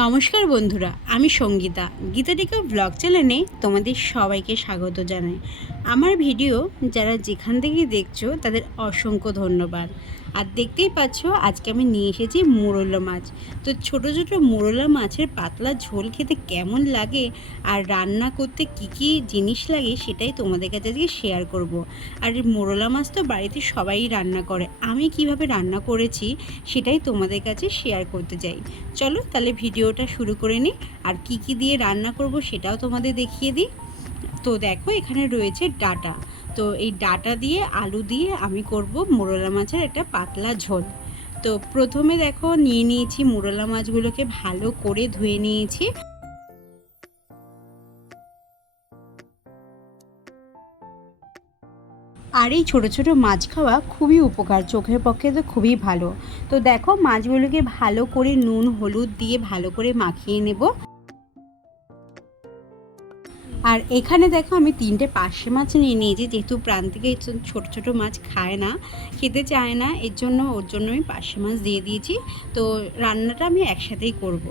নমস্কার বন্ধুরা, আমি সঙ্গীতা। গীতাটিকা ব্লগ চ্যানেলে তোমাদের সবাইকে স্বাগত জানাই। আমার ভিডিও যারা যেখান থেকে দেখছো তাদের অসংখ্য ধন্যবাদ। আর দেখতেই পাচ্ছ আজকে আমি নিয়ে এসেছি মোরলা মাছ। তো ছোট ছোট মোরলা মাছের পাতলা ঝোল খেতে কেমন লাগে আর রান্না করতে কি কি জিনিস লাগে সেটাই তোমাদের কাছে আজকে শেয়ার করব। আর মোরলা মাছ তো বাড়িতে সবাই রান্না করে, আমি কিভাবে রান্না করেছি সেটাই তোমাদের কাছে শেয়ার করতে চাই। চলো তাহলে ভিডিওটা শুরু করে নিই। আর কি কি দিয়ে রান্না করব সেটাও তোমাদের দেখিয়ে দিই। তো দেখো এখানে রয়েছে ডাঁটা। তো এই ডাঁটা দিয়ে আলু দিয়ে আমি করব মোরলা মাছের একটা পাতলা ঝোল। তো প্রথমে দেখো নিয়ে নিয়েছি মোরলা মাছগুলোকে ভালো করে ধুয়ে নিয়েছি। আর এই ছোটো ছোটো মাছ খাওয়া খুবই উপকার, চোখের পক্ষে তো খুবই ভালো। তো দেখো মাছগুলোকে ভালো করে নুন হলুদ দিয়ে ভালো করে মাখিয়ে নেব। আর এখানে দেখো আমি 3টে পার্শে মাছ নিয়ে নিয়েছি, যেহেতু প্রান্তিকে ছোট ছোট মাছ খায় না, খেতে চায় না, ওর জন্য আমি পার্শে মাছ দিয়ে দিয়েছি। তো রান্নাটা আমি একসাথেই করব।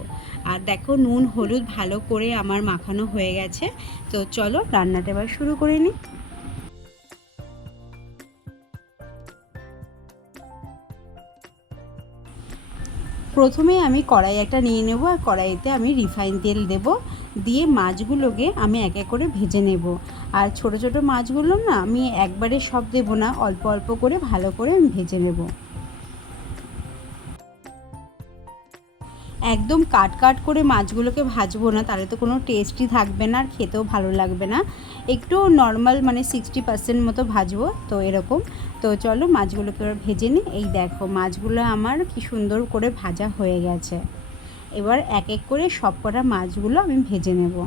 আর দেখো নুন হলুদ ভালো করে আমার মাখানো হয়ে গেছে। তো চলো রান্নাটা এবার শুরু করে নিই। প্রথমে আমি কড়াই একটা নিয়ে নেব, আর কড়াইতে আমি রিফাইন তেল দেব। দিয়ে মাছগুলোকে আমি এক এক করে ভেজে নেব। আর ছোট ছোট মাছগুলো না আমি একবারে সব দেব না, অল্প অল্প করে ভালো করে আমি ভেজে নেব। একদম কাট কাট করে মাছগুলোকে ভাজবো না, তাহলে তো কোনো টেস্টই থাকবে না আর খেতেও ভালো লাগবে না। একটু নর্মাল মানে 60% মতো ভাজবো, তো এরকম। তো চলো মাছগুলোকে এবার ভেজে নিই। এই দেখো মাছগুলো আমার কি সুন্দর করে ভাজা হয়ে গেছে। এবার এক এক করে সব কটা মাছগুলো আমি ভেজে নেব।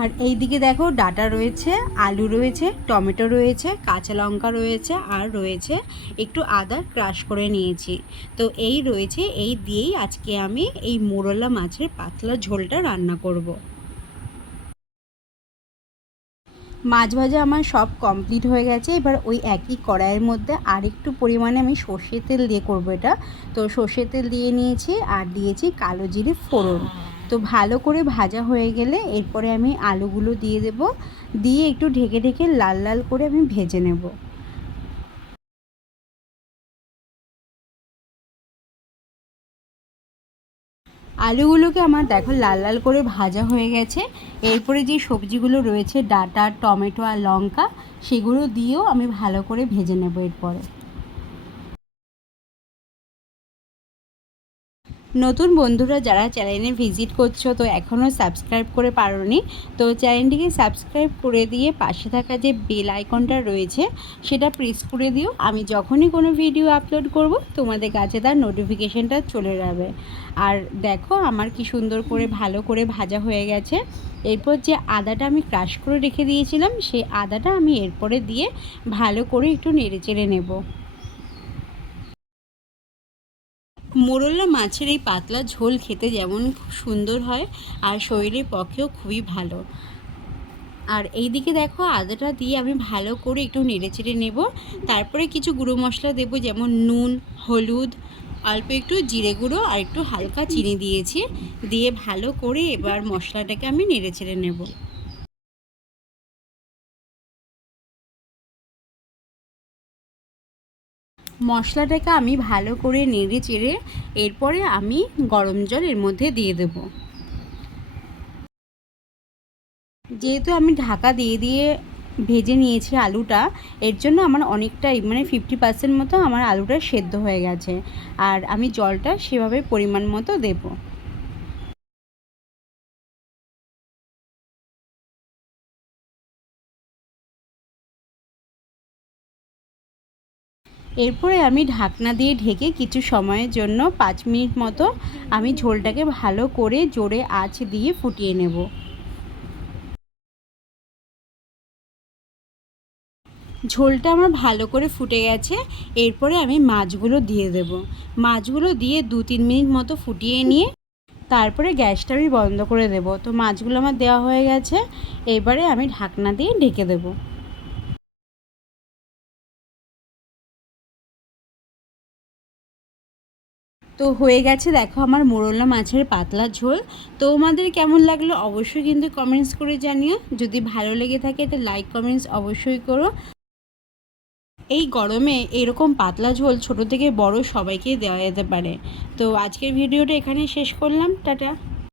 আর এই দিকে দেখো ডাঁটা রয়েছে, আলু রয়েছে, টমেটো রয়েছে, কাঁচা লঙ্কা রয়েছে, আর রয়েছে একটু আদা ক্রাশ করে নিয়েছি। তো এই রয়েছে, এই দিয়েই আজকে আমি এই মোরলা মাছের পাতলা ঝোলটা রান্না করব। মাছ ভাজা আমার সব কমপ্লিট হয়ে গেছে। এবার ওই একই কড়াইয়ের মধ্যে আরেকটু পরিমাণে আমি সর্ষের তেল দিয়ে করবো এটা। তো সর্ষের তেল দিয়ে নিয়েছি আর দিয়েছি কালো জিরে ফোড়ন। তো ভালো করে ভাজা হয়ে গেলে এরপরে আমি আলুগুলো দিয়ে দেব। দিয়ে একটু ঢেকে ঢেকে লাল লাল করে আমি ভেজে নেব। আলুগুলোকে আমার দেখো লাল লাল করে ভাজা হয়ে গেছে। এরপরে যে সবজিগুলো রয়েছে ডাঁটা টমেটো আর লঙ্কা, সেগুলো দিয়েও আমি ভালো করে ভেজে নেব এরপরে। নতুন বন্ধুরা যারা চ্যানেলে ভিজিট করছো তো এখনও সাবস্ক্রাইব করে পারোনি, তো চ্যানেলটিকে সাবস্ক্রাইব করে দিয়ে পাশে থাকা যে বেল আইকনটা রয়েছে সেটা প্রেস করে দিও। আমি যখনই কোনো ভিডিও আপলোড করব তোমাদের কাছে তার নোটিফিকেশানটা চলে যাবে। আর দেখো আমার কি সুন্দর করে ভালো করে ভাজা হয়ে গেছে। এরপর যে আদাটা আমি ক্রাশ করে রেখে দিয়েছিলাম সেই আদাটা আমি এরপরে দিয়ে ভালো করে একটু নেড়ে চেড়ে নেব। মোরলা মাছের এই পাতলা ঝোল খেতে যেমন খুব সুন্দর হয় আর শরীরের পক্ষেও খুবই ভালো। আর এই দিকে দেখো আদাটা দিয়ে আমি ভালো করে একটু নেড়েচেড়ে নেব। তারপরে কিছু গুঁড়ো মশলা দেবো, যেমন নুন হলুদ, অল্প একটু জিরে গুঁড়ো আর একটু হালকা চিনি দিয়েছি। দিয়ে ভালো করে এবার মশলাটাকে আমি নেড়েচেড়ে নেব। মশলাটাকে আমি ভালো করে নেড়ে চেড়ে এরপরে আমি গরম জল এর মধ্যে দিয়ে দেবো। যেহেতু আমি ঢাকা দিয়ে দিয়ে ভেজে নিয়েছি আলুটা, এর জন্য আমার অনেকটাই মানে 50% মতো আমার আলুটা সেদ্ধ হয়ে গেছে। আর আমি জলটা সেভাবে পরিমাণ মতো দেব। এরপরে আমি ঢাকনা দিয়ে ঢেকে কিছু সময়ের জন্য 5 মিনিট মতো আমি ঝোলটাকে ভালো করে জোরে আঁচ দিয়ে ফুটিয়ে নেব। ঝোলটা আমার ভালো করে ফুটে গেছে। এরপরে আমি মাছগুলো দিয়ে দেব। মাছগুলো দিয়ে 2-3 মিনিট মতো ফুটিয়ে নিয়ে তারপরে গ্যাসটা আমি বন্ধ করে দেব। তো মাছগুলো আমার দেওয়া হয়ে গেছে। এবারে আমি ঢাকনা দিয়ে ঢেকে দেব। তো হয়ে গেছে দেখো আমার মোরলা মাছের পাতলা ঝোল। তো তোমাদের কেমন লাগলো অবশ্যই কিন্তু কমেন্টস করে জানিও। যদি ভালো লেগে থাকে তো লাইক কমেন্টস অবশ্যই করো। এই গরমে এরকম পাতলা ঝোল ছোট থেকে বড় সবাইকেই দেওয়া যেতে পারে। তো আজকের ভিডিওটা এখানেই শেষ করলাম, টাটা।